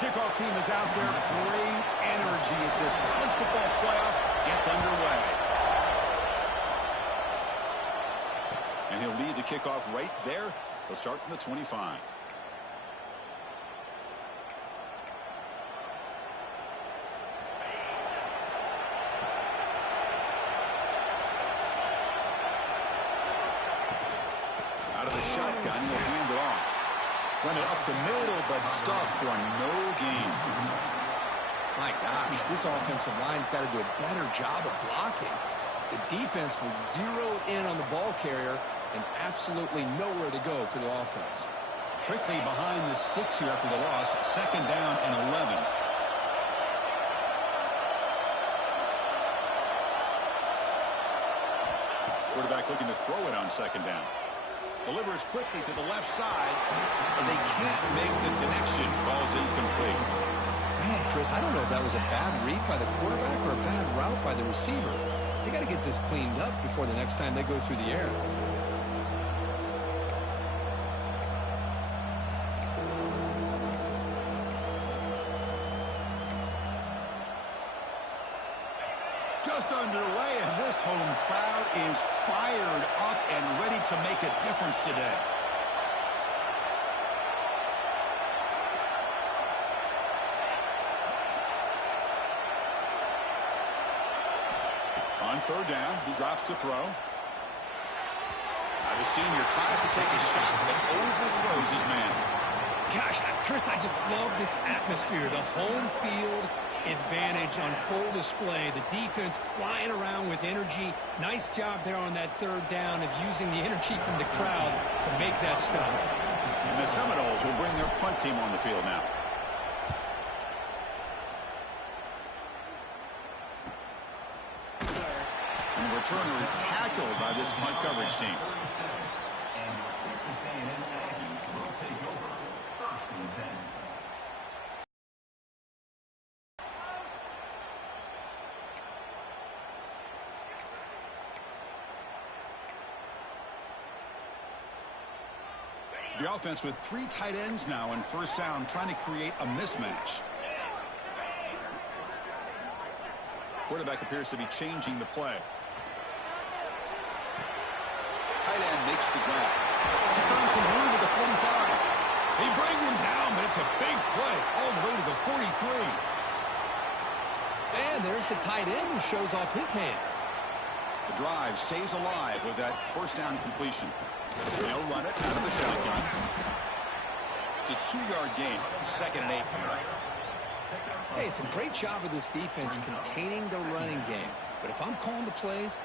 kickoff team is out there. Great energy as this college football playoff gets underway. And he'll lead the kickoff right there. He'll start from the 25. Out of the shotgun, he'll hand it off. Run it up the middle, but stuffed for no gain. My gosh, this offensive line's got to do a better job of blocking. The defense was zeroed in on the ball carrier and absolutely nowhere to go for the offense. Quickly behind the sticks here after the loss. 2nd down and 11. Quarterback looking to throw it on 2nd down. Delivers quickly to the left side, and they can't make the connection. Ball's incomplete. Man, Chris, I don't know if that was a bad read by the quarterback or a bad route by the receiver. They got to get this cleaned up before the next time they go through the air. Just underway, and this home crowd is fired up and ready to make a difference today. On 3rd down, he drops to throw. The senior tries to take a shot, but overthrows his man. Gosh, Chris, I just love this atmosphere. The home field advantage on full display. The defense flying around with energy. Nice job there on that 3rd down of using the energy from the crowd to make that stop. And the Seminoles will bring their punt team on the field now. And the returner is tackled by this punt coverage team. The offense with 3 tight ends now in 1st down, trying to create a mismatch. Quarterback appears to be changing the play. Tight end makes the grab. He's found some room at the 45. He brings him down, but it's a big play all the way to the 43. And there's the tight end who shows off his hands. The drive stays alive with that 1st down completion. They'll run it out of the shotgun. It's a 2-yard gain. 2nd and 8 coming up. Hey, it's a great job of this defense containing the running game. But if I'm calling the plays,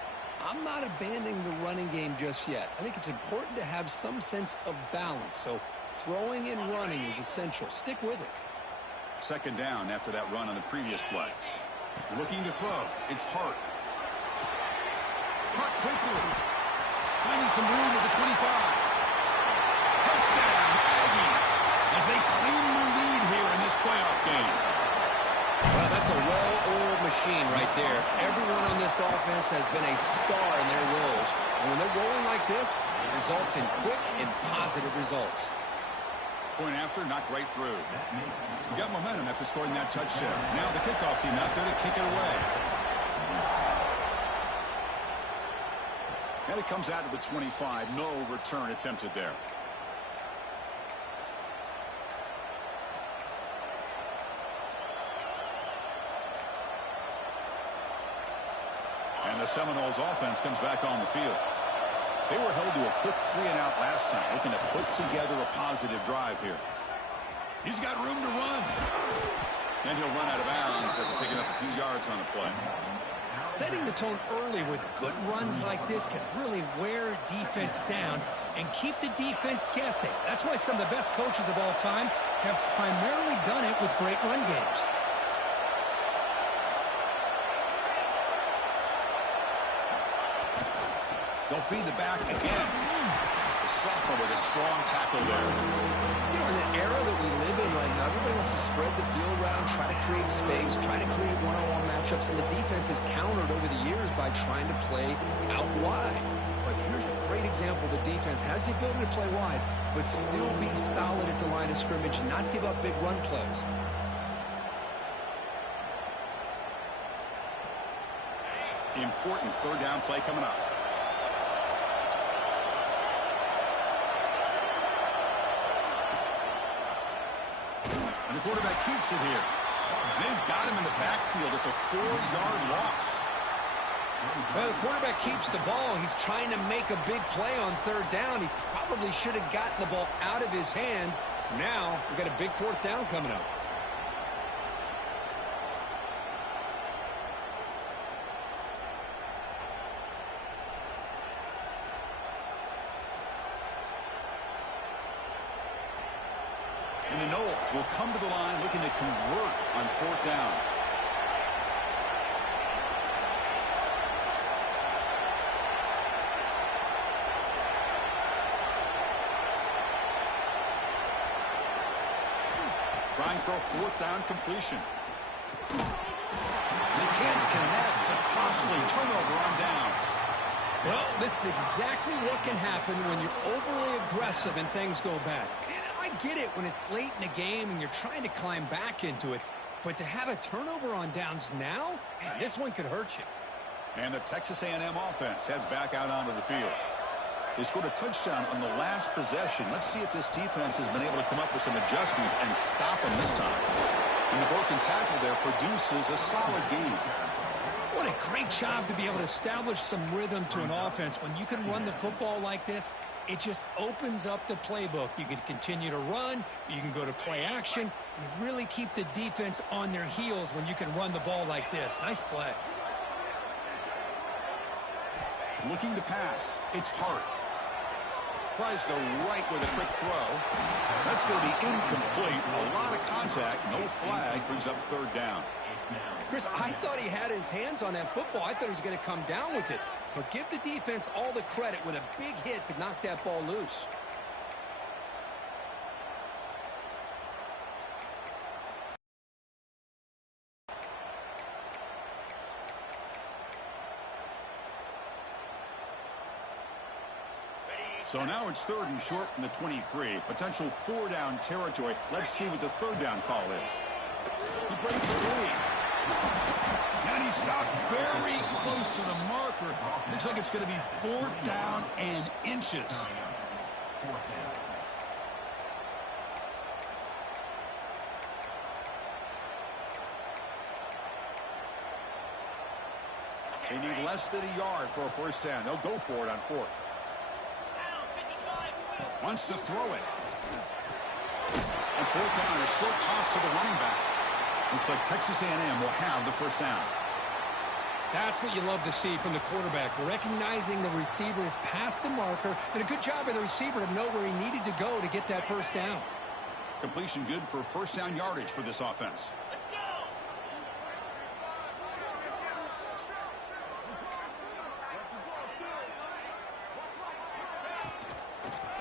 I'm not abandoning the running game just yet. I think it's important to have some sense of balance. So throwing and running is essential. Stick with it. 2nd down after that run on the previous play. Looking to throw. It's Hart. Caught quickly. Finding some room at the 25. Touchdown, Aggies, as they claim the lead here in this playoff game. Well, that's a well-oiled machine right there. Everyone on this offense has been a star in their roles. And when they're rolling like this, it results in quick and positive results. Point after, knocked right through. You got momentum after scoring that touchdown. Now the kickoff team out there to kick it away. And it comes out to the 25. No return attempted there. And the Seminoles offense comes back on the field. They were held to a quick 3-and-out last time, looking to put together a positive drive here. He's got room to run. And he'll run out of bounds after picking up a few yards on the play. Setting the tone early with good runs like this can really wear defense down and keep the defense guessing. That's why some of the best coaches of all time have primarily done it with great run games. They'll feed the back again. The sophomore with a strong tackle there. You know, in the era that we live in right now, everybody wants to spread the field around, try to create space, try to create one-on-one matchups, and the defense has countered over the years by trying to play out wide. But here's a great example of the defense has the ability to play wide, but still be solid at the line of scrimmage and not give up big run plays. Important third down play coming up. And the quarterback keeps it here. They've got him in the backfield. It's a 4-yard loss. Well, the quarterback keeps the ball. He's trying to make a big play on third down. He probably should have gotten the ball out of his hands. Now, we've got a big fourth down coming up. And the Knowles will come to the line looking to convert on fourth down. Trying for a fourth down completion. They can't connect. A costly turnover on downs. Well, this is exactly what can happen when you're overly aggressive and things go bad. I get it when it's late in the game and you're trying to climb back into it, but to have a turnover on downs now, man, this one could hurt you. And the Texas A&M offense heads back out onto the field. They scored a touchdown on the last possession. Let's see if this defense has been able to come up with some adjustments and stop them this time. And the broken tackle there produces a solid gain. What a great job to be able to establish some rhythm to an offense. When you can run the football like this, it just opens up the playbook. You can continue to run. You can go to play action. You really keep the defense on their heels when you can run the ball like this. Nice play. Looking to pass. It's Hart. Tries the right with a quick throw. That's going to be incomplete. A lot of contact. No flag. Brings up third down. Chris, I thought he had his hands on that football. I thought he was going to come down with it. But give the defense all the credit with a big hit to knock that ball loose. So now it's third and short from the 23. Potential four-down territory. Let's see what the third down call is. He breaks free. And he stopped very close to the marker. Looks like it's going to be fourth down and inches. They need less than a yard for a first down. They'll go for it on fourth. Wants to throw it. And fourth down, a short toss to the running back. Looks like Texas A&M will have the first down. That's what you love to see from the quarterback, recognizing the receivers past the marker, and a good job by the receiver to know where he needed to go to get that first down. Completion good for first down yardage for this offense.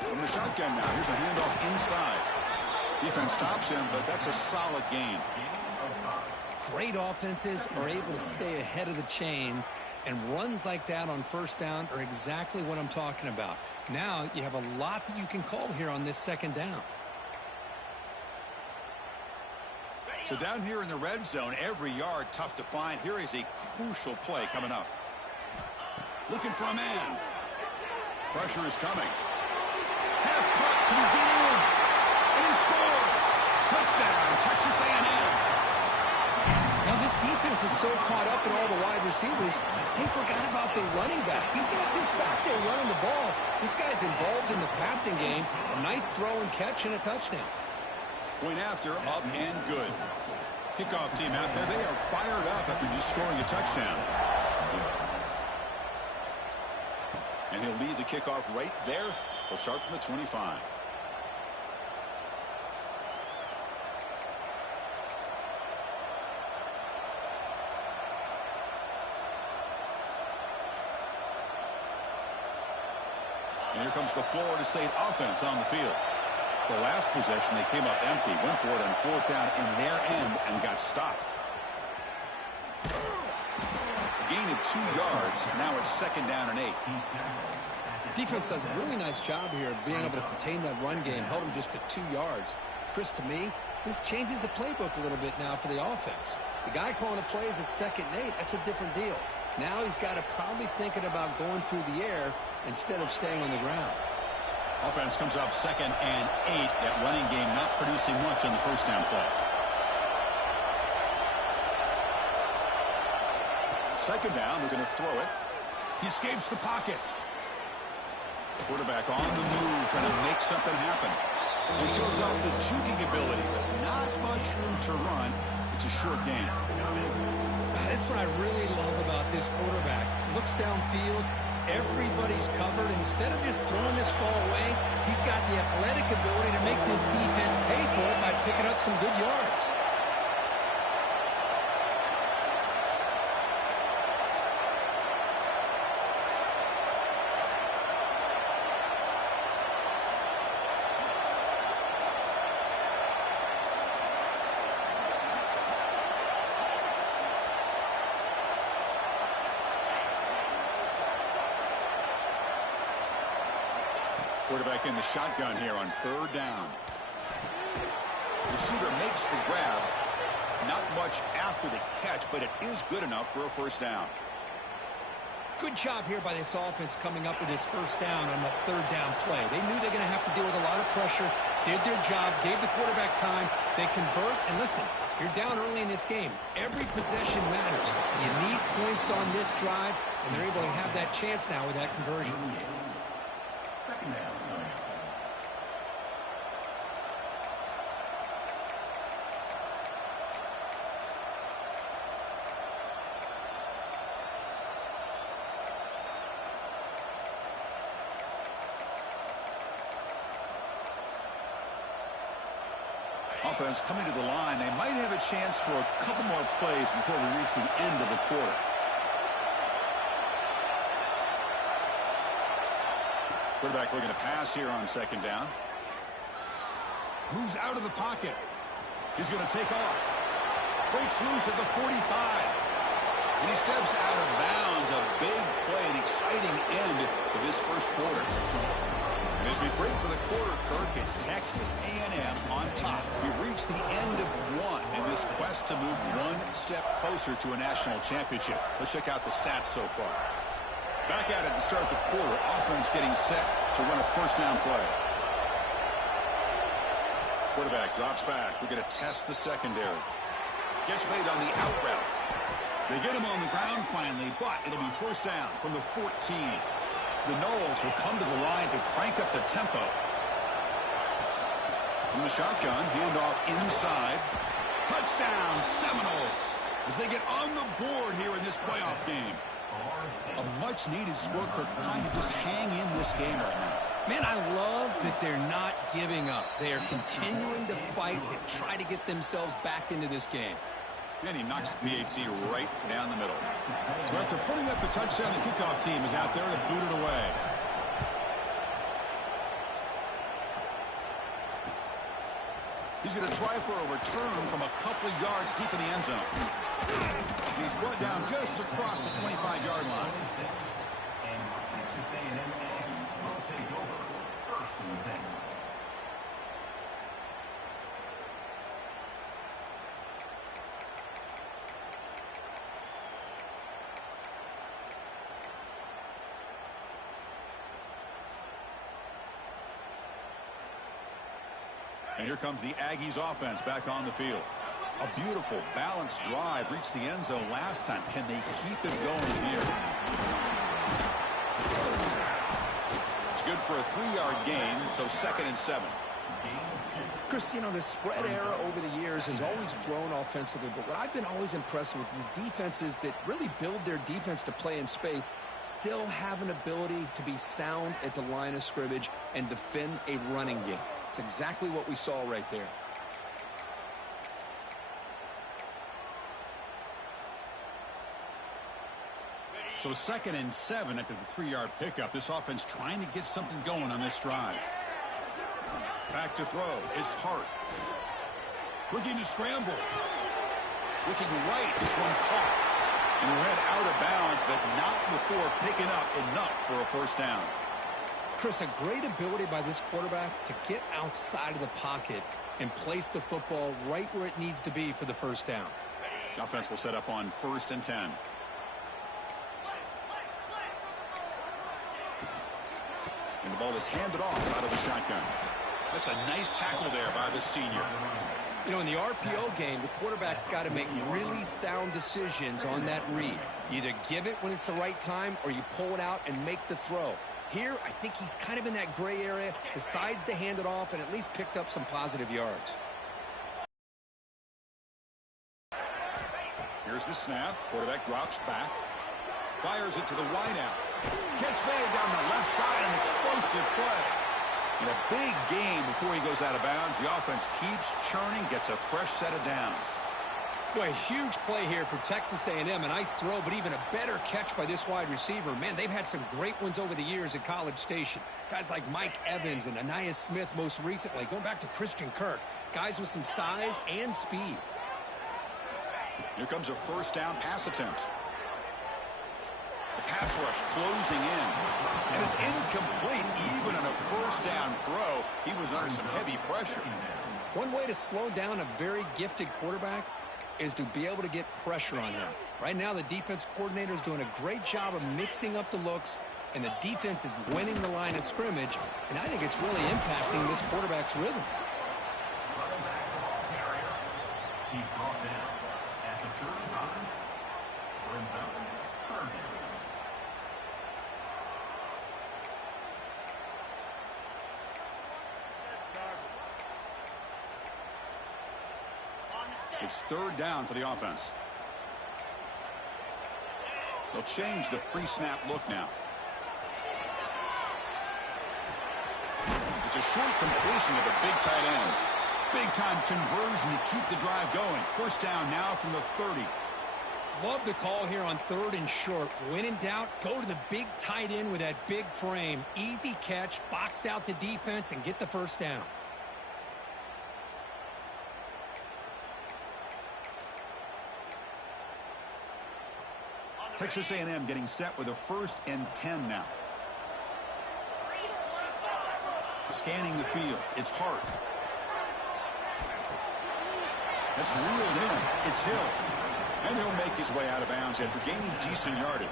From the shotgun now, here's a handoff inside. Defense stops him, but that's a solid gain. Great offenses are able to stay ahead of the chains, and runs like that on first down are exactly what I'm talking about. Now you have a lot that you can call here on this second down. So down here in the red zone, every yard tough to find. Here is a crucial play coming up. Looking for a man. Pressure is coming. Pass caught. Can he get in? And he scores. Touchdown, Texas A&M. Now this defense is so caught up in all the wide receivers, they forgot about the running back. He's not just back there running the ball. This guy's involved in the passing game. A nice throw and catch and a touchdown. Point after, up and good. Kickoff team out there. They are fired up after just scoring a touchdown. And he'll lead the kickoff right there. They'll start from the 25. And here comes the Florida State offense on the field. The last possession, they came up empty, went for it on fourth down in their end and got stopped. A gain of 2 yards. Now it's second down and 8. Defense does a really nice job here of being able to contain that run game, held him just at 2 yards. Chris, to me, this changes the playbook a little bit now for the offense. The guy calling the plays at 2nd and 8, that's a different deal. Now he's got to probably thinking about going through the air instead of staying on the ground. Offense comes up 2nd and 8. That running game not producing much on the first down play. 2nd down, we're going to throw it. He escapes the pocket. Quarterback on the move, trying to make something happen. He shows off the juking ability, but not much room to run. It's a short gain. That's what I really love about this quarterback. Looks downfield, everybody's covered. Instead of just throwing this ball away, he's got the athletic ability to make this defense pay for it by picking up some good yards. Quarterback in the shotgun here on 3rd down. Receiver makes the grab. Not much after the catch, but it is good enough for a 1st down. Good job here by this offense coming up with this 1st down on that 3rd down play. They knew they're going to have to deal with a lot of pressure, did their job, gave the quarterback time. They convert, and listen, you're down early in this game. Every possession matters. You need points on this drive, and they're able to have that chance now with that conversion. 2nd down. Offense coming to the line. They might have a chance for a couple more plays before we reach the end of the quarter. Quarterback looking to pass here on 2nd down. Moves out of the pocket. He's going to take off. Breaks loose at the 45. And he steps out of bounds. A big play, an exciting end to this 1st quarter. And as we break for the quarter, Kirk, it's Texas A&M on top. We've reached the end of one in this quest to move one step closer to a national championship. Let's check out the stats so far. Back at it to start the quarter. Offense getting set to run a 1st down play. Quarterback drops back. We're going to test the secondary. Gets made on the out route. They get him on the ground finally, but it'll be 1st down from the 14. The Noles will come to the line to crank up the tempo. From the shotgun, handoff inside. Touchdown, Seminoles, as they get on the board here in this playoff game. A much-needed score, Kirk, trying to just hang in this game right now. Man, I love that they're not giving up. They are continuing to fight to try to get themselves back into this game. And he knocks the PAT right down the middle. So after putting up the touchdown, the kickoff team is out there to boot it away. He's going to try for a return from a couple of yards deep in the end zone. And he's brought down just across the 25-yard line. And Texas A&M Aggies will take over 1st and 10. And here comes the Aggies offense back on the field. A beautiful, balanced drive reached the end zone last time. Can they keep it going here? It's good for a 3-yard gain, so 2nd and 7. Chris, you know, the spread era over the years has always grown offensively, but what I've been always impressed with the defenses that really build their defense to play in space still have an ability to be sound at the line of scrimmage and defend a running game. It's exactly what we saw right there. So 2nd and 7 after the 3-yard pickup. This offense trying to get something going on this drive. Back to throw. It's Hart. Looking to scramble. Looking right. This one caught. And we're head out of bounds, but not before picking up enough for a 1st down. Chris, a great ability by this quarterback to get outside of the pocket and place the football right where it needs to be for the first down. The offense will set up on 1st and 10. And the ball is handed off out of the shotgun. That's a nice tackle there by the senior. You know, in the RPO game, the quarterback's got to make really sound decisions on that read. You either give it when it's the right time or you pull it out and make the throw. Here, I think he's kind of in that gray area, decides to hand it off and at least picked up some positive yards. Here's the snap. Quarterback drops back. Fires it to the wideout. Catch made down the left side, an explosive play. In a big game before he goes out of bounds, the offense keeps churning, gets a fresh set of downs. Boy, a huge play here for Texas A&M. A nice throw, but even a better catch by this wide receiver. Man, they've had some great ones over the years at College Station. Guys like Mike Evans and Anais Smith most recently, going back to Christian Kirk. Guys with some size and speed. Here comes a first down pass attempt. The pass rush closing in. And it's incomplete even on a first down throw. He was under some heavy pressure. One way to slow down a very gifted quarterback is to be able to get pressure on him. Right now, the defense coordinator is doing a great job of mixing up the looks, and the defense is winning the line of scrimmage, and I think it's really impacting this quarterback's rhythm. He's brought down at the 35. Brings up third down. It's third down for the offense. They'll change the pre-snap look now. It's a short completion to the big tight end. Big-time conversion to keep the drive going. First down now from the 30. Love the call here on 3rd and short. When in doubt, go to the big tight end with that big frame. Easy catch, box out the defense, and get the first down. Texas A&M getting set with a 1st and 10 now. Scanning the field. It's Hart. That's reeled in. It's Hill. And he'll make his way out of bounds after gaining decent yardage.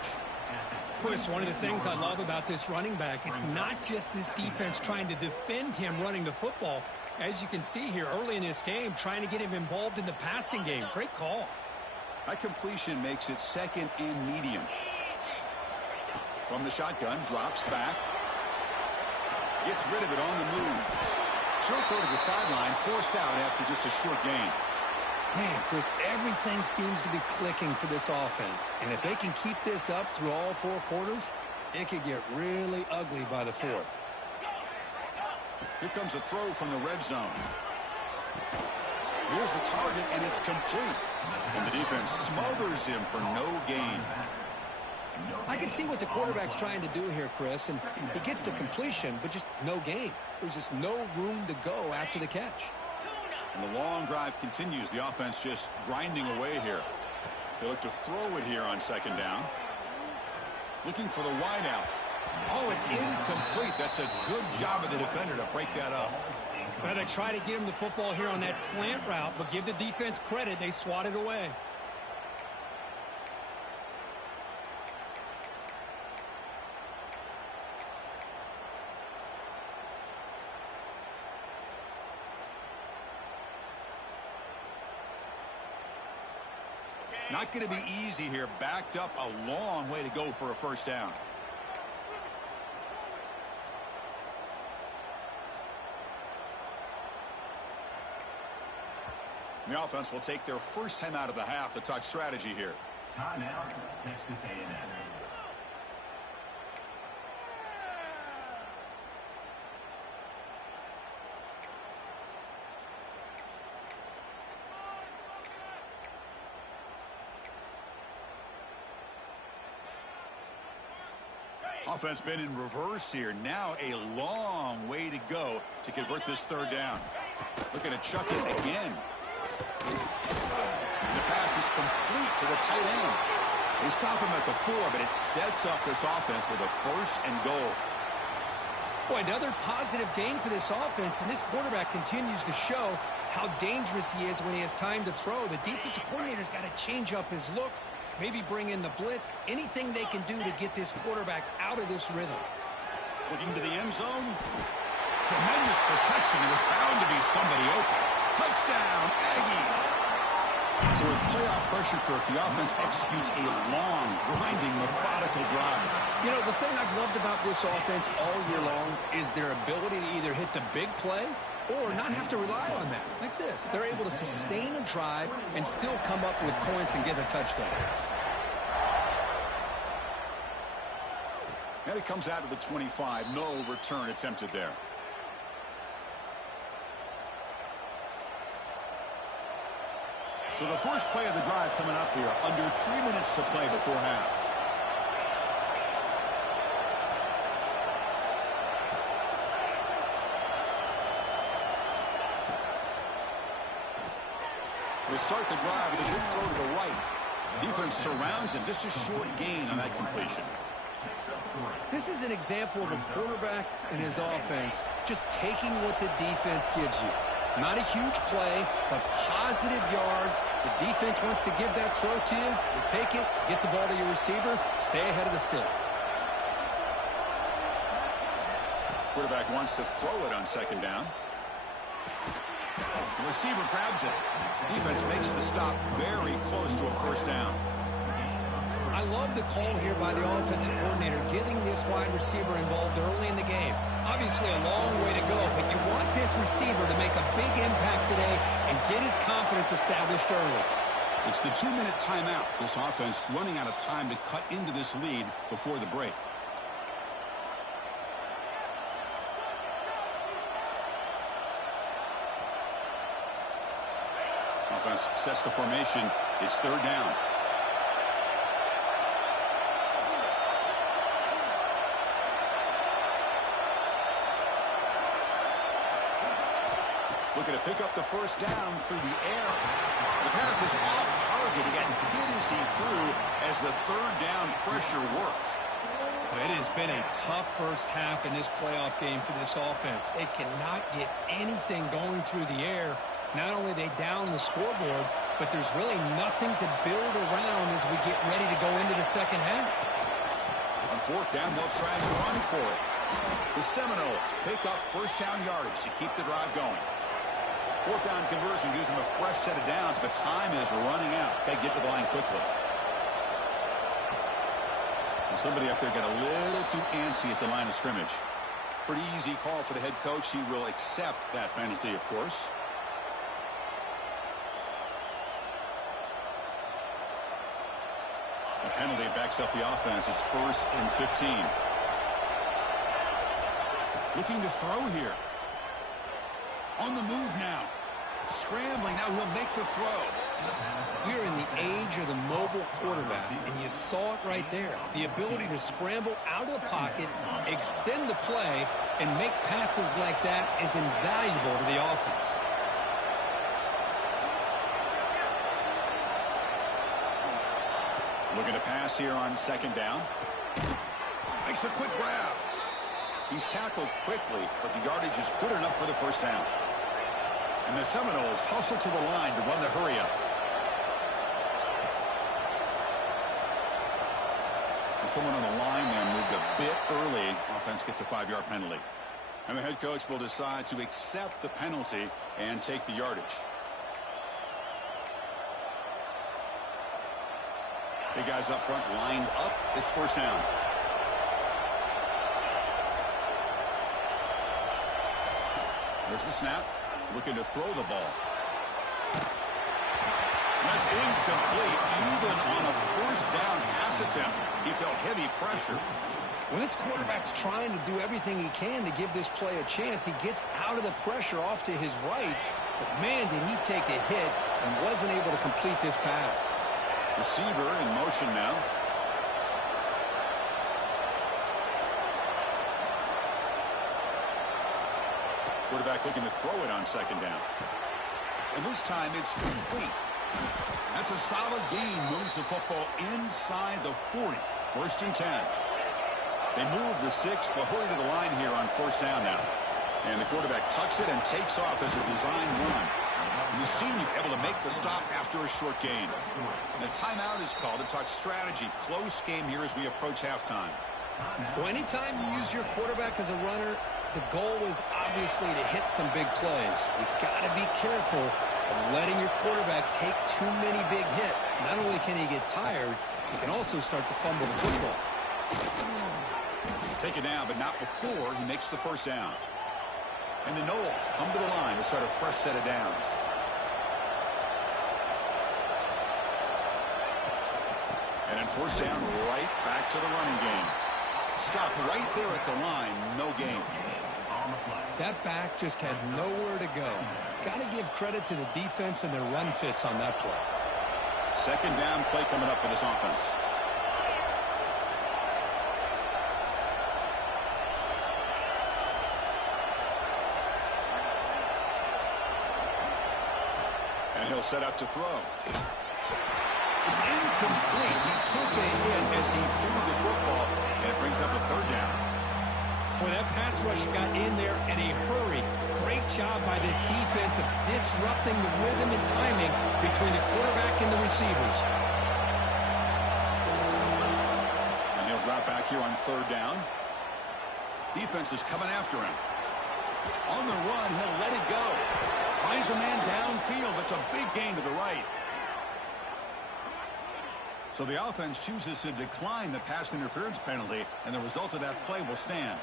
Chris, one of the things I love about this running back, it's not just this defense trying to defend him running the football. As you can see here early in this game, trying to get him involved in the passing game. Great call. That completion makes it 2nd and medium. From the shotgun, drops back. Gets rid of it on the move. Short throw to the sideline, forced out after just a short gain. Man, Chris, everything seems to be clicking for this offense. And if they can keep this up through all 4 quarters, it could get really ugly by the 4th. Here comes a throw from the red zone. Here's the target, and it's complete. And the defense smothers him for no gain. I can see what the quarterback's trying to do here, Chris, and he gets the completion, but just no gain. There's just no room to go after the catch. And the long drive continues. The offense just grinding away here. They look to throw it here on 2nd down. Looking for the wideout. Oh, it's incomplete. That's a good job of the defender to break that up. Well, they try to get him the football here on that slant route, but give the defense credit. They swat it away. Not going to be easy here. Backed up a long way to go for a first down. The offense will take their first time out of the half to talk strategy here. Timeout, Texas A&M. Offense been in reverse here. Now a long way to go to convert this 3rd down. Looking to chuck it again. The pass is complete to the tight end. They stop him at the 4, but it sets up this offense with a 1st and goal. Boy, another positive game for this offense, and this quarterback continues to show how dangerous he is when he has time to throw. The defensive coordinator's got to change up his looks, maybe bring in the blitz, anything they can do to get this quarterback out of this rhythm. Looking to the end zone. Tremendous protection. There was bound to be somebody open. Touchdown, Aggies. So with playoff pressure, Kirk, the offense executes a long, grinding, methodical drive. You know, the thing I've loved about this offense all year long is their ability to either hit the big play or not have to rely on that. Like this. They're able to sustain a drive and still come up with points and get a touchdown. And it comes out of the 25. No return attempted there. So the first play of the drive coming up here. Under 3 minutes to play before half. They start the drive with a good throw to the right. Defense surrounds him. Just a short gain on that completion. This is an example of a quarterback and his offense just taking what the defense gives you. Not a huge play, but positive yards. The defense wants to give that throw to you. You take it, get the ball to your receiver, stay ahead of the sticks. Quarterback wants to throw it on second down. The receiver grabs it. Defense makes the stop very close to a first down. I love the call here by the offensive coordinator, getting this wide receiver involved early in the game. Obviously a long way to go, but you want this receiver to make a big impact today and get his confidence established early. It's the 2-minute timeout. This offense running out of time to cut into this lead before the break. Offense sets the formation. It's third down. Looking to pick up the first down through the air. The pass is off target. He got hit as he threw as the third down pressure worked. It has been a tough first half in this playoff game for this offense. They cannot get anything going through the air. Not only are they down the scoreboard, but there's really nothing to build around as we get ready to go into the second half. On fourth down, they'll try and run for it. The Seminoles pick up first down yardage to keep the drive going. Fourth down conversion gives them a fresh set of downs, but time is running out. Got to get to the line quickly. Well, somebody up there got a little too antsy at the line of scrimmage. Pretty easy call for the head coach. He will accept that penalty, of course. The penalty backs up the offense. It's 1st and 15. Looking to throw here. On the move now. Scrambling. Now he'll make the throw. We're in the age of the mobile quarterback, and you saw it right there. The ability to scramble out of the pocket, extend the play, and make passes like that is invaluable to the offense. Looking to pass here on second down. Makes a quick grab. He's tackled quickly, but the yardage is good enough for the first down. And the Seminoles hustle to the line to run the hurry-up. Someone on the line there moved a bit early. Offense gets a 5-yard penalty. And the head coach will decide to accept the penalty and take the yardage. Big guys up front lined up. It's first down. There's the snap. Looking to throw the ball. That's incomplete. Even on a first down pass attempt, he felt heavy pressure. When this quarterback's trying to do everything he can to give this play a chance, he gets out of the pressure off to his right. But, man, did he take a hit and wasn't able to complete this pass. Receiver in motion now. Quarterback looking to throw it on second down. And this time it's complete. That's a solid gain. Moves the football inside the 40. 1st and 10. They move the 6, but hurry to the line here on first down now. And the quarterback tucks it and takes off as a design run. And the senior able to make the stop after a short gain. And a timeout is called to talk strategy. Close game here as we approach halftime. Well, anytime you use your quarterback as a runner, the goal is obviously to hit some big plays. You got to be careful of letting your quarterback take too many big hits. Not only can he get tired, he can also start to fumble the football. Take it down, but not before he makes the first down. And the Noles come to the line to start a fresh set of downs. And then first down, right back to the running game. Stop right there at the line, no gain. That back just had nowhere to go. Got to give credit to the defense and their run fits on that play. Second down play coming up for this offense. And he'll set up to throw. It's incomplete. He took a hit as he threw the football, and it brings up a third down. Boy, that pass rush got in there in a hurry. Great job by this defense of disrupting the rhythm and timing between the quarterback and the receivers. And he'll drop back here on third down. Defense is coming after him. On the run, he'll let it go. Finds a man downfield. That's a big gain to the right. So the offense chooses to decline the pass interference penalty, and the result of that play will stand.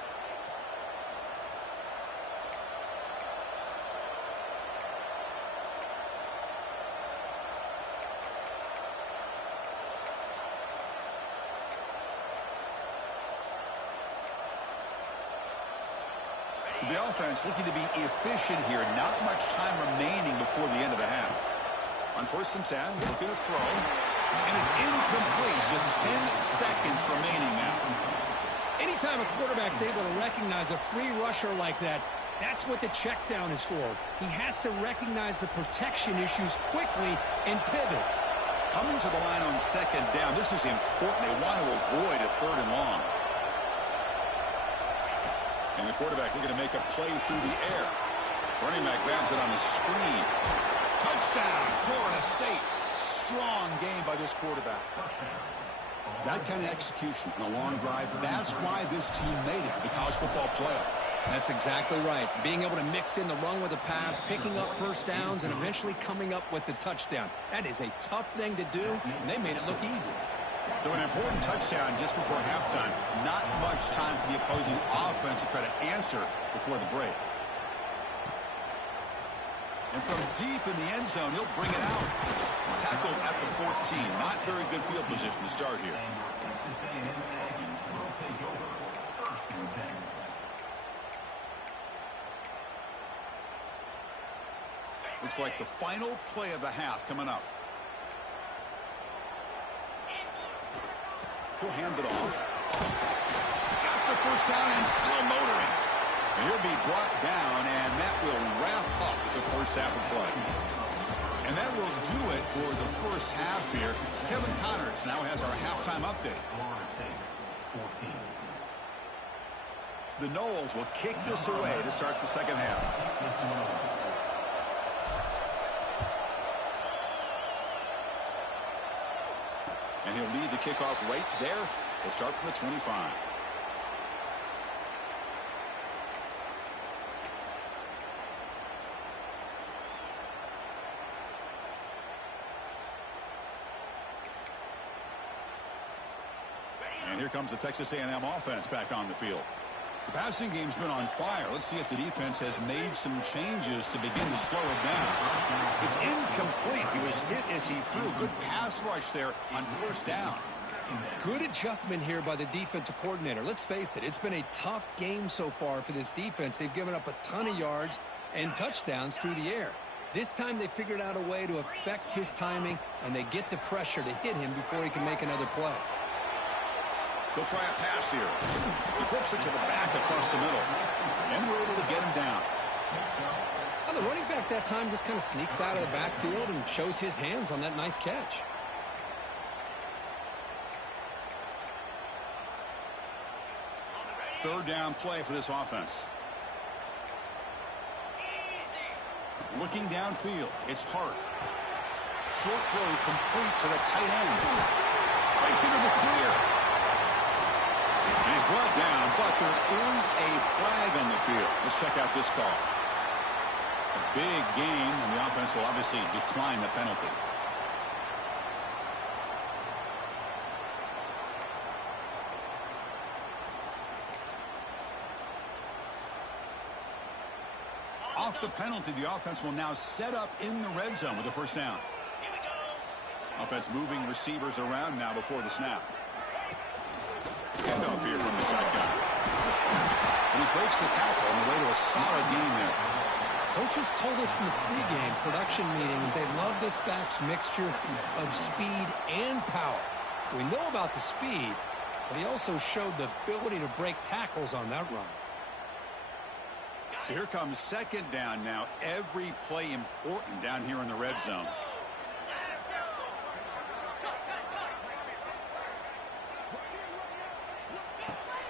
So the offense looking to be efficient here. Not much time remaining before the end of the half. On first and 10, looking to throw. And it's incomplete. Just 10 seconds remaining now. Anytime a quarterback's able to recognize a free rusher like that, that's what the check down is for. He has to recognize the protection issues quickly and pivot. Coming to the line on second down, this is important. They want to avoid a third and long. And the quarterback looking to make a play through the air. Running back grabs it on the screen. Touchdown, Florida State. Strong game by this quarterback. That kind of execution in a long drive, that's why this team made it to the college football playoff. That's exactly right. Being able to mix in the run with the pass, picking up first downs, and eventually coming up with the touchdown. That is a tough thing to do, and they made it look easy. So an important touchdown just before halftime. Not much time for the opposing offense to try to answer before the break. And from deep in the end zone, he'll bring it out. Tackled at the 14. Not very good field position to start here. Looks like the final play of the half coming up. He'll hand it off. Got the first down and still motoring. And he'll be brought down, and that will wrap up the first half of play. And that will do it for the first half here. Kevin Connors now has our halftime update. The Noles will kick this away to start the second half. And he'll lead the kickoff right there. He'll start from the 25. And here comes the Texas A&M offense back on the field. The passing game's been on fire. Let's see if the defense has made some changes to begin to slow it down. It's incomplete. He was hit as he threw. Good pass rush there on first down. Good adjustment here by the defensive coordinator. Let's face it, it's been a tough game so far for this defense. They've given up a ton of yards and touchdowns through the air. This time they figured out a way to affect his timing, and they get the pressure to hit him before he can make another play. They'll try a pass here. He flips it to the back across the middle. And we're able to get him down. Well, the running back that time just kind of sneaks out of the backfield and shows his hands on that nice catch. Third down play for this offense. Looking downfield. It's Hart. Short throw complete to the tight end. Breaks into the clear. He's brought down, but there is a flag on the field. Let's check out this call. A big gain, and the offense will obviously decline the penalty. Off the penalty, the offense will now set up in the red zone with a first down. Offense moving receivers around now before the snap. Handoff here from the shotgun. And he breaks the tackle on the way to a solid gain there. Coaches told us in the pregame production meetings they love this back's mixture of speed and power. We know about the speed, but he also showed the ability to break tackles on that run. So here comes second down now. Every play important down here in the red zone.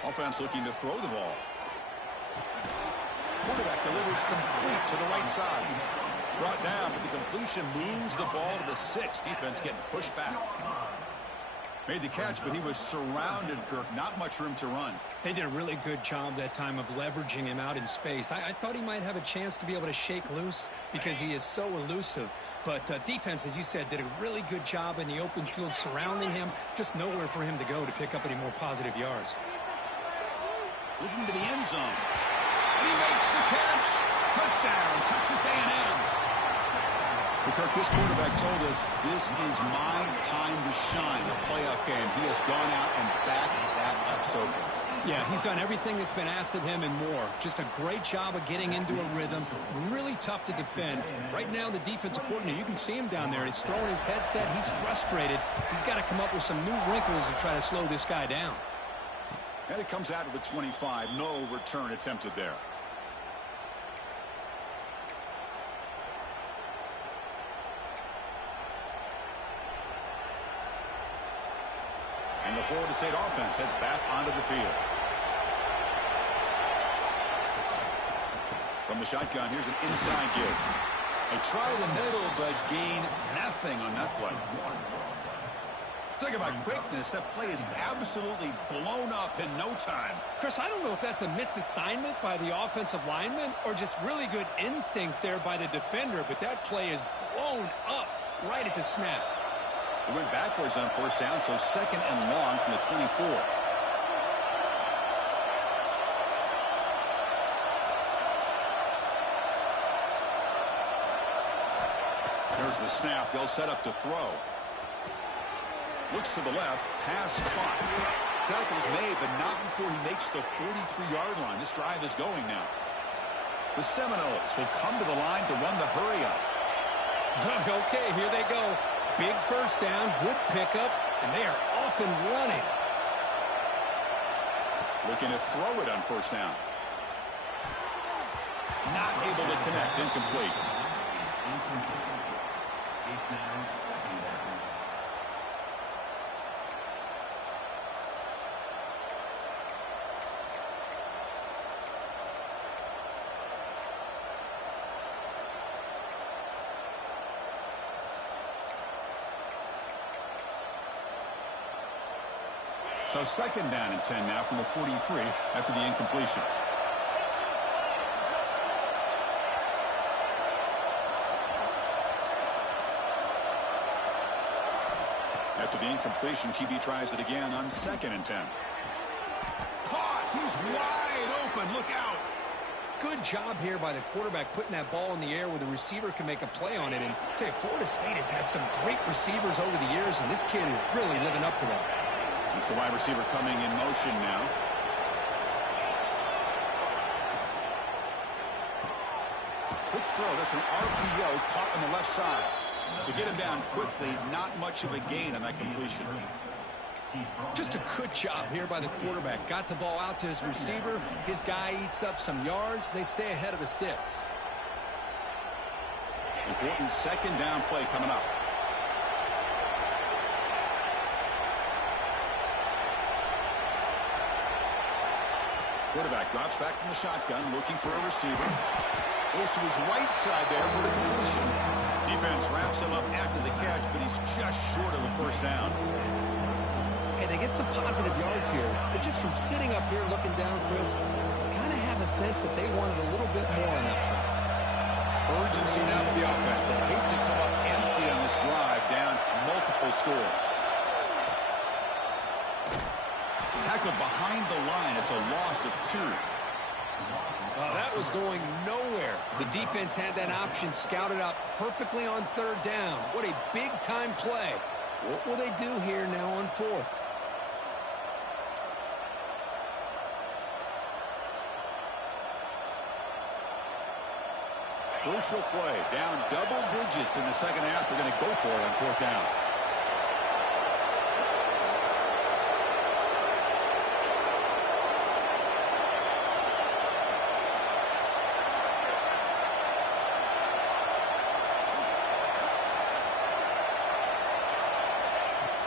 Offense looking to throw the ball. Quarterback delivers complete to the right side. Brought down, but the completion moves the ball to the 6. Defense getting pushed back. Made the catch, but he was surrounded, Kirk. Not much room to run. They did a really good job that time of leveraging him out in space. I thought he might have a chance to be able to shake loose because he is so elusive. But defense, as you said, did a really good job in the open field surrounding him. Just nowhere for him to go to pick up any more positive yards. Looking to the end zone. And he makes the catch. Touchdown, Texas A&M. Well, Kirk, this quarterback told us this is my time to shine, a playoff game. He has gone out and backed that up so far. Yeah, he's done everything that's been asked of him and more. Just a great job of getting into a rhythm. Really tough to defend. Right now, the defensive coordinator, you can see him down there. He's throwing his headset. He's frustrated. He's got to come up with some new wrinkles to try to slow this guy down. And it comes out of the 25. No return attempted there. And the Florida State offense heads back onto the field. From the shotgun, here's an inside give. They try the middle, but gain nothing on that play. Talk about quickness. That play is absolutely blown up in no time. Chris, I don't know if that's a misassignment by the offensive lineman or just really good instincts there by the defender, but that play is blown up right at the snap. It went backwards on first down, so second and long from the 24. There's the snap. They'll set up to throw. Looks to the left. Pass caught. Tackle's made, but not before he makes the 43-yard line. This drive is going now. The Seminoles will come to the line to run the hurry up. Okay, here they go. Big first down, good pickup, and they are off and running. Looking to throw it on first down. Not able to connect. Incomplete. It's now second down. So second down and 10 now from the 43 after the incompletion. After the incompletion, QB tries it again on second and 10. Caught! He's wide open. Look out! Good job here by the quarterback putting that ball in the air where the receiver can make a play on it. And I tell you, Florida State has had some great receivers over the years, and this kid is really living up to that. It's the wide receiver coming in motion now. Quick throw. That's an RPO caught on the left side. To get him down quickly, not much of a gain on that completion. Just a good job here by the quarterback. Got the ball out to his receiver. His guy eats up some yards. They stay ahead of the sticks. Important second down play coming up. Quarterback drops back from the shotgun, looking for a receiver. Goes to his right side there for the completion. Defense wraps him up after the catch, but he's just short of a first down. Hey, they get some positive yards here, but just from sitting up here looking down, Chris, you kind of have a sense that they wanted a little bit more on that play. Urgency now for the offense that hate to come up empty on this drive, down multiple scores. Tackled behind the line. It's a loss of 2. That was going nowhere. The defense had that option scouted out perfectly on third down. What a big-time play. What will they do here now on 4th? Crucial play. Down double digits in the second half. They're going to go for it on 4th down.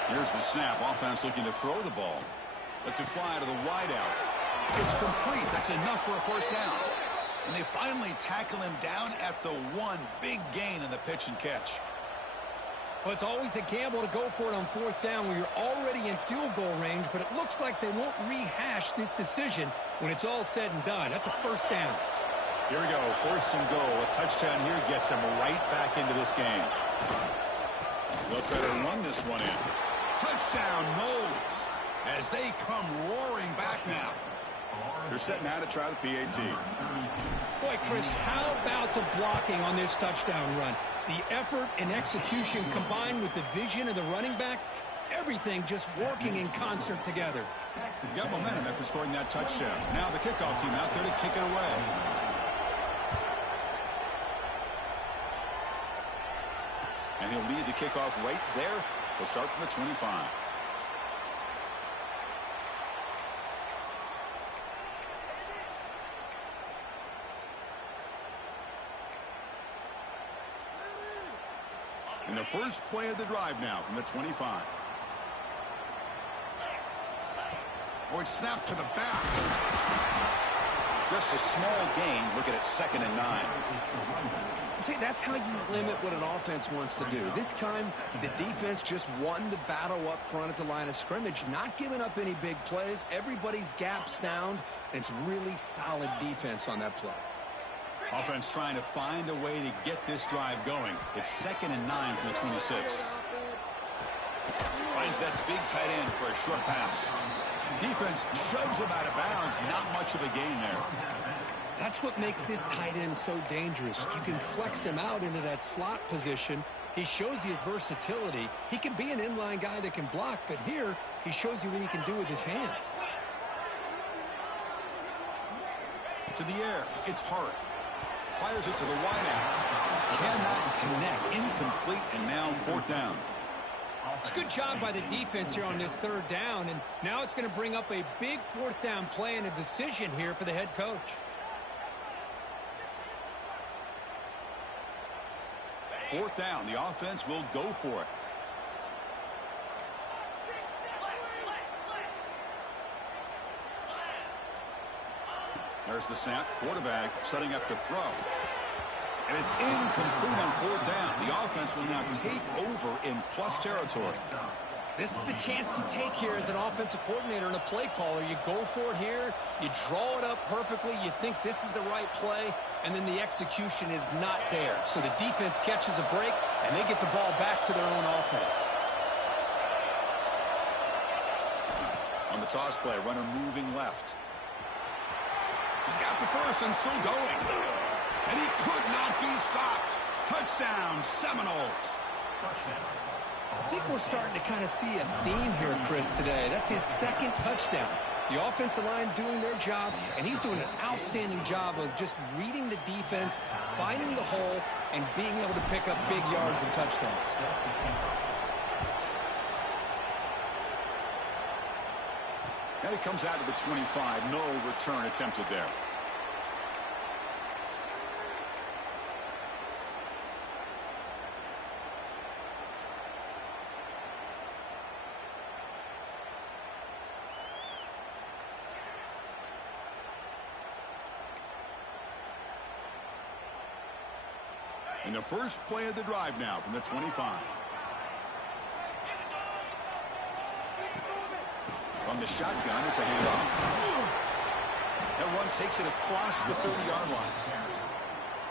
Here's the snap. Offense looking to throw the ball. Lets it fly to the wideout. It's complete. That's enough for a first down. And they finally tackle him down at the 1. Big gain in the pitch and catch. Well, it's always a gamble to go for it on 4th down when you're already in field goal range, but it looks like they won't rehash this decision when it's all said and done. That's a first down. Here we go. 1st and goal. A touchdown here gets them right back into this game. They'll try to run this one in. Touchdown, Knowles, as they come roaring back now. They're setting out to try the PAT. Boy, Chris, how about the blocking on this touchdown run? The effort and execution combined with the vision of the running back, everything just working in concert together. Got momentum after scoring that touchdown. Now the kickoff team out there to kick it away. And he'll lead the kickoff right there. He'll start from the 25. And the first play of the drive now from the 25. Or it's snapped to the back. Just a small gain. Looking at 2nd and 9. See, that's how you limit what an offense wants to do. This time, the defense just won the battle up front at the line of scrimmage, not giving up any big plays. Everybody's gap sound. It's really solid defense on that play. Offense trying to find a way to get this drive going. It's 2nd and 9 from the 26. Finds that big tight end for a short pass. Defense shoves him out of bounds. Not much of a gain there. That's what makes this tight end so dangerous. You can flex him out into that slot position. He shows you his versatility. He can be an inline guy that can block, but here he shows you what he can do with his hands. To the air. It's Hart. Fires it to the wideout. Cannot connect. Incomplete, and now 4th down. It's a good job by the defense here on this 3rd down, and now it's going to bring up a big 4th down play and a decision here for the head coach. 4th down. The offense will go for it. There's the snap. Quarterback setting up to throw. And it's incomplete on 4th down. The offense will now take over in plus territory. This is the chance you take here as an offensive coordinator and a play caller. You go for it here. You draw it up perfectly. You think this is the right play, and then the execution is not there. So the defense catches a break, and they get the ball back to their own offense. On the toss play, runner moving left. He's got the first and still going. And he could not be stopped. Touchdown, Seminoles. I think we're starting to kind of see a theme here, Chris, today. That's his 2nd touchdown. The offensive line doing their job, and he's doing an outstanding job of just reading the defense, finding the hole, and being able to pick up big yards and touchdowns. And it comes out to the 25. No return attempted there. And the first play of the drive now from the 25. From the shotgun, it's a handoff. That run takes it across the 30-yard line.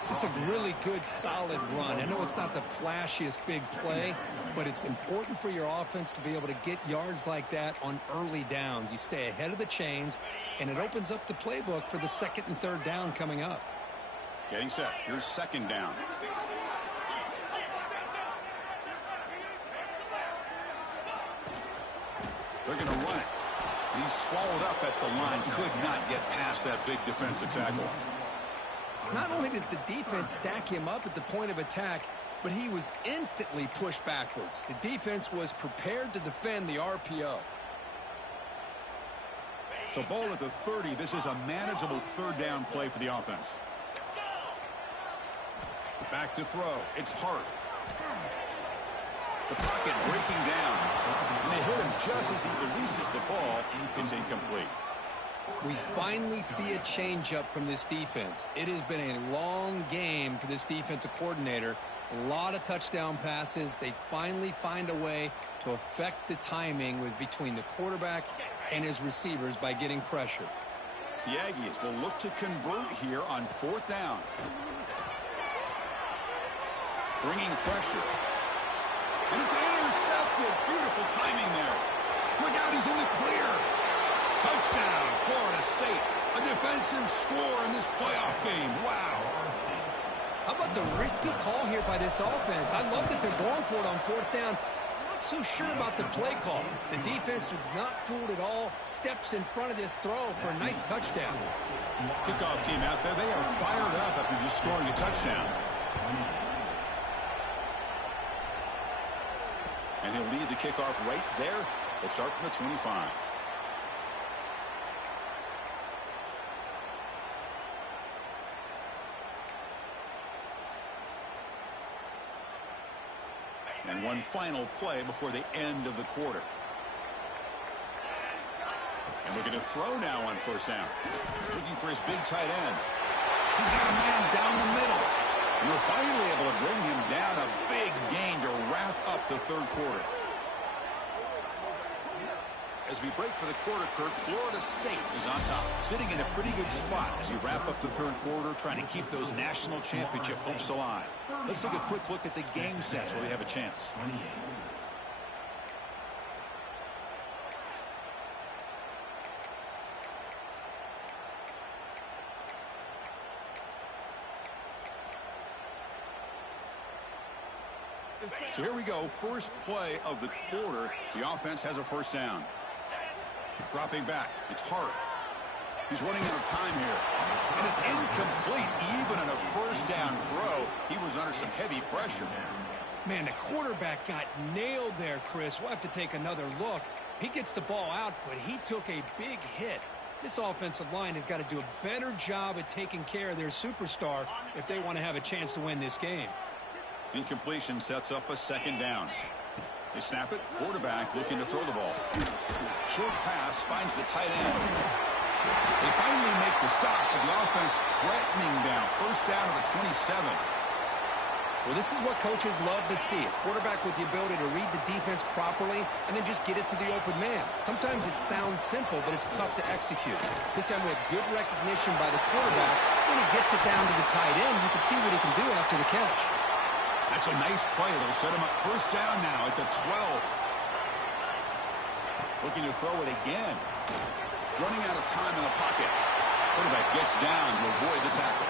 It's a really good, solid run. I know it's not the flashiest big play, but it's important for your offense to be able to get yards like that on early downs. You stay ahead of the chains, and it opens up the playbook for the second and third down coming up. Getting set. Here's second down. They're going to run it. He's swallowed up at the line. Could not get past that big defensive tackle. Not only does the defense stack him up at the point of attack, but he was instantly pushed backwards. The defense was prepared to defend the RPO. So ball at the 30. This is a manageable third down play for the offense. Back to throw. It's Hart. The pocket breaking down. And they hit him just as he releases the ball. It's incomplete. We finally see a change-up from this defense. It has been a long game for this defensive coordinator. A lot of touchdown passes. They finally find a way to affect the timing between the quarterback and his receivers by getting pressure. The Aggies will look to convert here on fourth down. Bringing pressure. And it's intercepted. Beautiful timing there. Look out, he's in the clear. Touchdown, Florida State. A defensive score in this playoff game. Wow. How about the risky call here by this offense? I love that they're going for it on fourth down. I'm not so sure about the play call. The defense was not fooled at all. Steps in front of this throw for a nice touchdown. Kickoff team out there. They are fired up after just scoring a touchdown. And he'll lead the kickoff right there. They'll start from the 25. And one final play before the end of the quarter. And we're going to throw now on first down. Looking for his big tight end. He's got a man down the middle. And we're finally able to bring him down. A big gain to wrap up the third quarter. As we break for the quarter, Kirk, Florida State is on top, sitting in a pretty good spot as we wrap up the third quarter, trying to keep those national championship hopes alive. Let's take a quick look at the game sets where we have a chance. So here we go, first play of the quarter. The offense has a first down. Dropping back, it's Hart. He's running out of time here. And it's incomplete. Even in a first down throw, he was under some heavy pressure. Man, the quarterback got nailed there, Chris. We'll have to take another look. He gets the ball out, but he took a big hit. This offensive line has got to do a better job at taking care of their superstar if they want to have a chance to win this game. Incompletion sets up a second down. They snap it. Quarterback looking to throw the ball. Short pass finds the tight end. They finally make the stop, but the offense threatening down. First down to the 27. Well, this is what coaches love to see. A quarterback with the ability to read the defense properly and then just get it to the open man. Sometimes it sounds simple, but it's tough to execute. This time we have good recognition by the quarterback. When he gets it down to the tight end, you can see what he can do after the catch. That's a nice play. It'll set him up first down now at the 12. Looking to throw it again. Running out of time in the pocket. Quarterback gets down to avoid the tackle.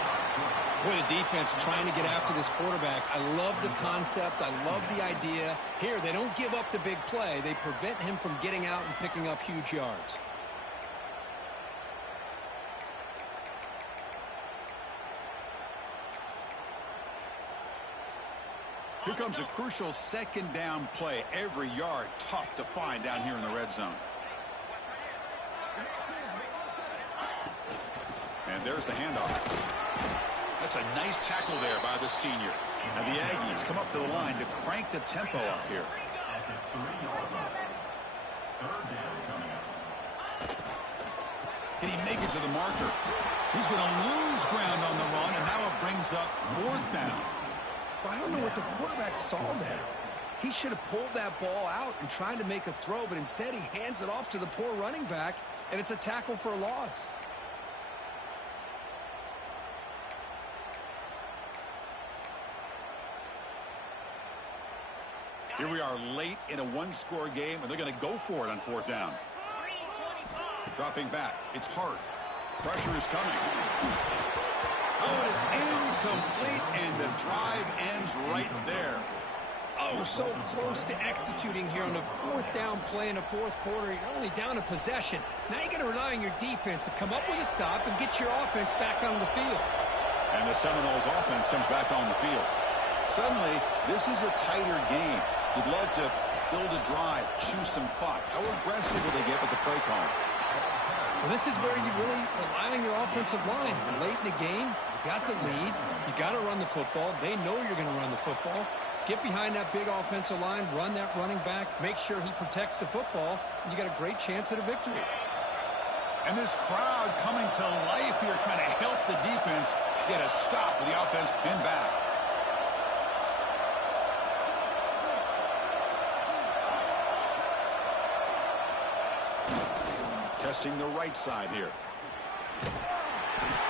Boy, the defense trying to get after this quarterback. I love the concept. I love the idea. Here, they don't give up the big play. They prevent him from getting out and picking up huge yards. Here comes a crucial second down play. Every yard tough to find down here in the red zone. And there's the handoff. That's a nice tackle there by the senior. And the Aggies come up to the line to crank the tempo up here. Can he make it to the marker? He's going to lose ground on the run, and now it brings up fourth down. Well, I don't know what the quarterback saw there. He should have pulled that ball out and tried to make a throw, but instead he hands it off to the poor running back, and it's a tackle for a loss. Here we are late in a one-score game, and they're going to go for it on fourth down. Dropping back. It's hard. Pressure is coming. Oh, and it's incomplete, and the drive ends right there. Oh, so close to executing here on the fourth down play in the fourth quarter. You're only down a possession. Now you got to rely on your defense to come up with a stop and get your offense back on the field. And the Seminoles offense comes back on the field. Suddenly, this is a tighter game. You'd love to build a drive, choose some clock. How aggressive will they get with the play call? Well, this is where you really rely on your offensive line. Late in the game, you got the lead. You got to run the football. They know you're going to run the football. Get behind that big offensive line, run that running back, make sure he protects the football, and you got a great chance at a victory. And this crowd coming to life here, trying to help the defense get a stop with the offense pinned back. Testing the right side here.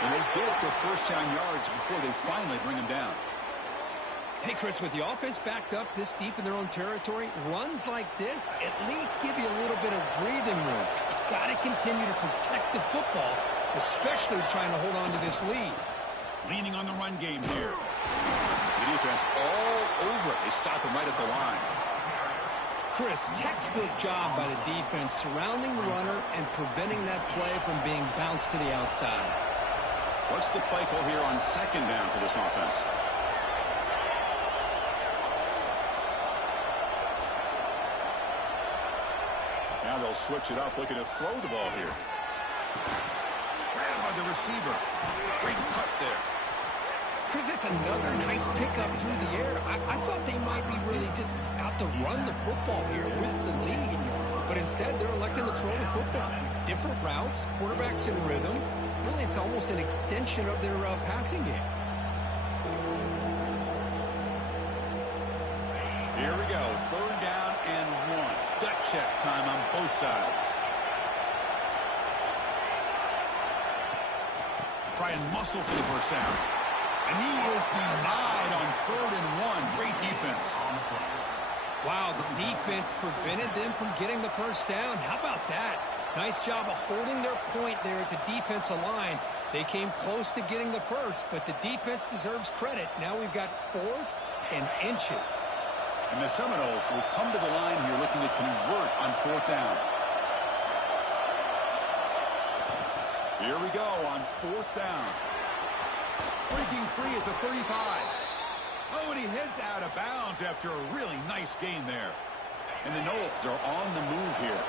And they'll get the first down yards before they finally bring him down. Hey, Chris, with the offense backed up this deep in their own territory, runs like this at least give you a little bit of breathing room. You've got to continue to protect the football, especially trying to hold on to this lead. Leaning on the run game here. The defense all over it. They stop him right at the line. Chris, textbook job by the defense surrounding the runner and preventing that play from being bounced to the outside. What's the play call here on second down for this offense? Now they'll switch it up, looking to throw the ball here. Grabbed by the receiver. Great cut there. Chris, that's another nice pickup through the air. I thought they might be really just out to run the football here with the lead. But instead, they're electing to throw the football. Different routes, quarterbacks in rhythm. Really, it's almost an extension of their passing game. Here we go. Third down and one. Gut check time on both sides. Try and muscle for the first down. And he is denied on third and one. Great defense. Wow, the defense prevented them from getting the first down. How about that? Nice job of holding their point there at the defensive line. They came close to getting the first, but the defense deserves credit. Now we've got fourth and inches. And the Seminoles will come to the line here looking to convert on fourth down. Here we go on fourth down. Breaking free at the 35. Oh, and he heads out of bounds after a really nice gain there. And the Noles are on the move here.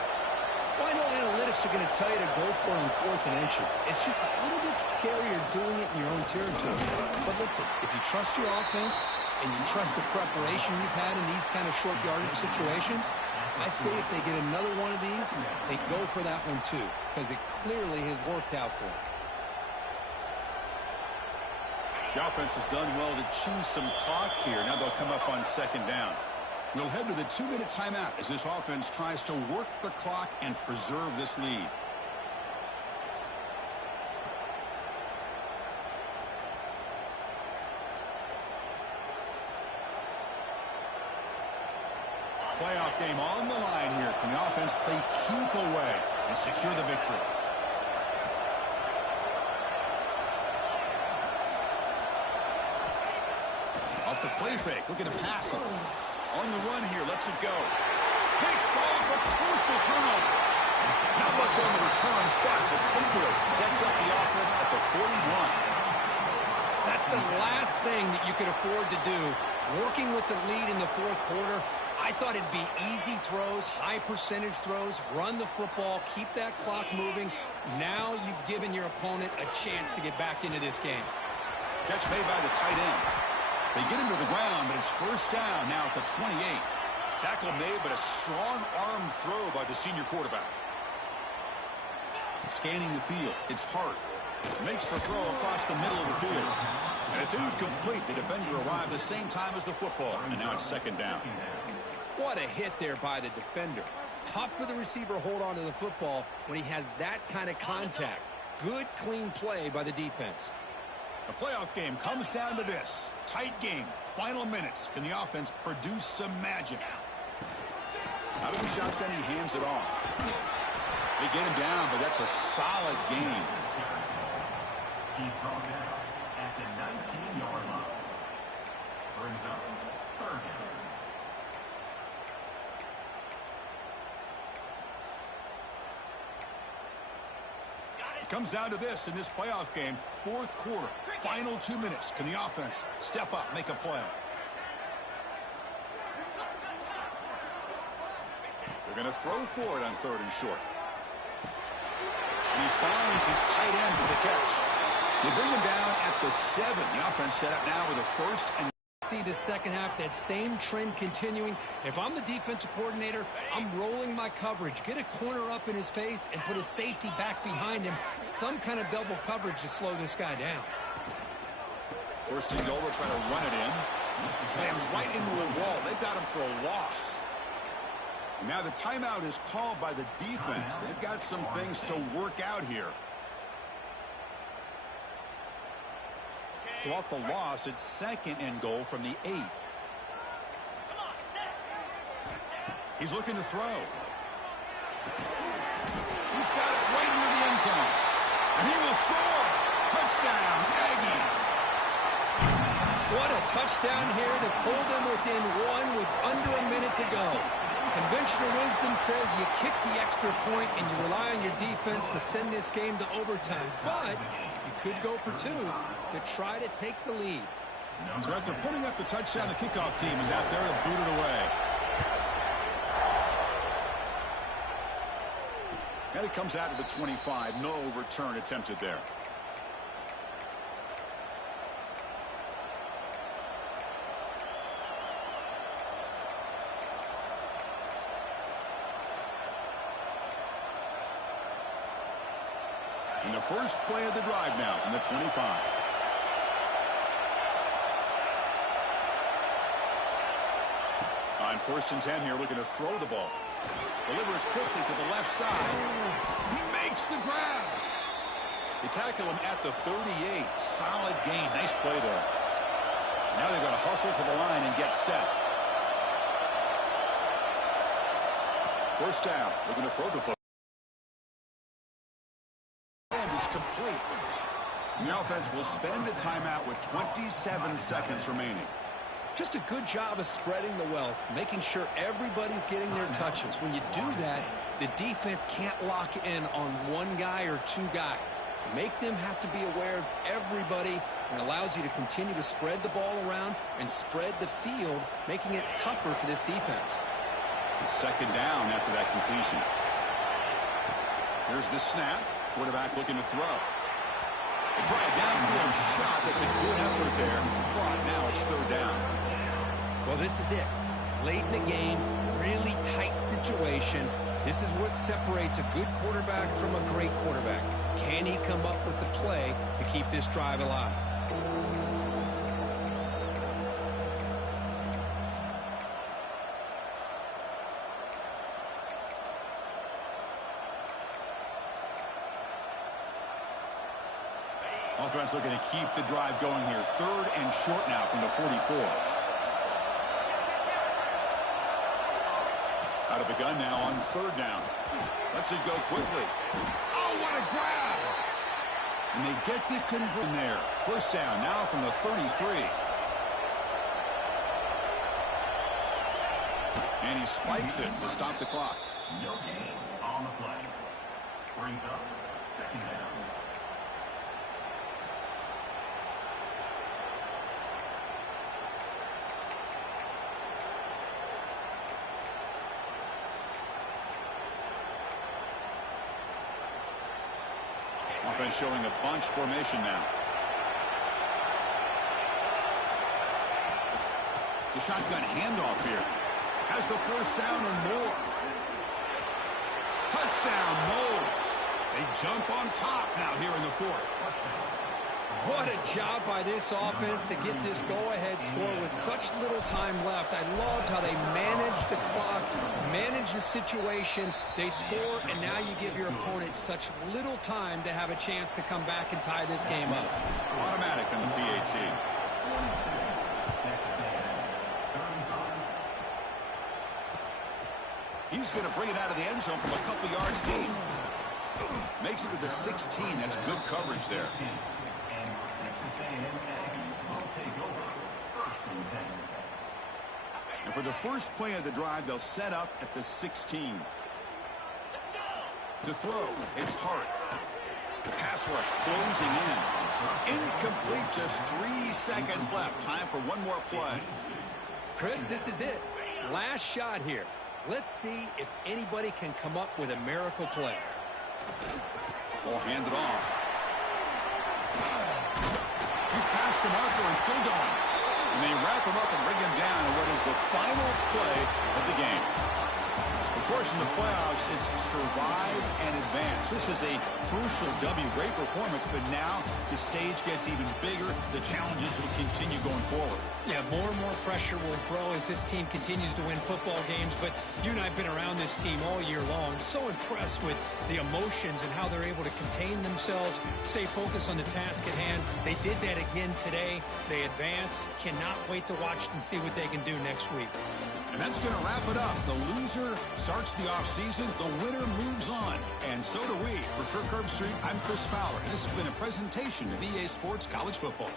Well, I know analytics are going to tell you to go for it on fourth and inches. It's just a little bit scarier doing it in your own territory. But listen, if you trust your offense and you trust the preparation you've had in these kind of short yardage situations, I say if they get another one of these, they go for that one too, because it clearly has worked out for them. The offense has done well to choose some clock here. Now they'll come up on second down. We'll head to the 2-minute timeout as this offense tries to work the clock and preserve this lead. Playoff game on the line here. Can the offense play keep away and secure the victory? Off the play fake, looking to pass him. On the run here, lets it go. Picked off, a crucial turnover. Not much on the return, but the takeaway sets up the offense at the 41. That's the last thing that you could afford to do. Working with the lead in the fourth quarter, I thought it'd be easy throws, high percentage throws, run the football, keep that clock moving. Now you've given your opponent a chance to get back into this game. Catch made by the tight end. They get him to the ground, but it's first down now at the 28. Tackle made, but a strong arm throw by the senior quarterback. Scanning the field, it's Hart. Makes the throw across the middle of the field. And it's incomplete. The defender arrived the same time as the football, and now it's second down. What a hit there by the defender. Tough for the receiver to hold on to the football when he has that kind of contact. Good, clean play by the defense. The playoff game comes down to this. Tight game. Final minutes. Can the offense produce some magic? Out of the shotgun, he hands it off. They get him down, but that's a solid game. He's brought down at the 19-yard line. Brings up third down. It comes down to this in this playoff game. Fourth quarter. Final 2 minutes. Can the offense step up, make a play? They're going to throw for it on third and short. And he finds his tight end for the catch. They bring him down at the 7. The offense set up now with a first and See the second half, that same trend continuing. If I'm the defensive coordinator, I'm rolling my coverage. Get a corner up in his face and put a safety back behind him. Some kind of double coverage to slow this guy down. First and goal, they'll try to run it in. Slams right into a wall. They've got him for a loss. And now the timeout is called by the defense. They've got some things to work out here. So off the loss, it's second and goal from the 8. He's looking to throw. He's got it right near the end zone. And he will score. Touchdown, Aggies. What a touchdown here to pull them within one with under a minute to go. Conventional wisdom says you kick the extra point and you rely on your defense to send this game to overtime. But you could go for 2 to try to take the lead. So after putting up the touchdown, the kickoff team is out there to boot it away. And it comes out to the 25. No return attempted there. And the first play of the drive now from the 25. On first and 10 here, looking to throw the ball. Delivers quickly to the left side. He makes the grab. They tackle him at the 38. Solid gain. Nice play there. Now they've got to hustle to the line and get set. First down. Looking to throw the football. Is complete. The offense will spend a timeout with 27 seconds remaining. Just a good job of spreading the wealth, making sure everybody's getting their touches. When you do that, the defense can't lock in on one guy or 2 guys. Make them have to be aware of everybody, and allows you to continue to spread the ball around and spread the field, making it tougher for this defense. It's second down after that completion. Here's the snap. Quarterback looking to throw. They try a downfield shot. That's a good effort there. But now it's third down. Well, this is it. Late in the game, really tight situation. This is what separates a good quarterback from a great quarterback. Can he come up with the play to keep this drive alive? Offense looking to keep the drive going here. Third and short now from the 44. Out of the gun now on third down. Lets it go quickly. Oh, what a grab! And they get the conversion there. First down now from the 33. And he spikes it to stop the clock. No gain on the play. Brings up second down. Offense showing a bunch formation now. The shotgun handoff here. Has the first down and more. Touchdown, Knowles. They jump on top now here in the 4th. What a job by this offense to get this go-ahead score with such little time left. I loved how they managed the clock, managed the situation. They score, and now you give your opponent such little time to have a chance to come back and tie this game up. Automatic in the PAT. He's going to bring it out of the end zone from a couple yards deep. Makes it to the 16. That's good coverage there. And for the first play of the drive, they'll set up at the 16. To throw, it's Hart. Pass rush closing in. Incomplete, just 3 seconds left. Time for one more play. Chris, this is it. Last shot here. Let's see if anybody can come up with a miracle play. Ball handed off. He's past the marker and still going. And they wrap him up and bring him down in what is the final play of the game. Of course, in the playoffs, it's survive and advance. This is a crucial W. Great performance, but now the stage gets even bigger. The challenges will continue going forward. Yeah, more and more pressure will grow as this team continues to win football games, but you and I have been around this team all year long. So impressed with the emotions and how they're able to contain themselves, stay focused on the task at hand. They did that again today. They advance. Cannot wait to watch and see what they can do next week. And that's going to wrap it up. The loser starts the offseason. The winner moves on. And so do we. For Kirk Herbstreit, I'm Chris Fowler. And this has been a presentation of EA Sports College Football.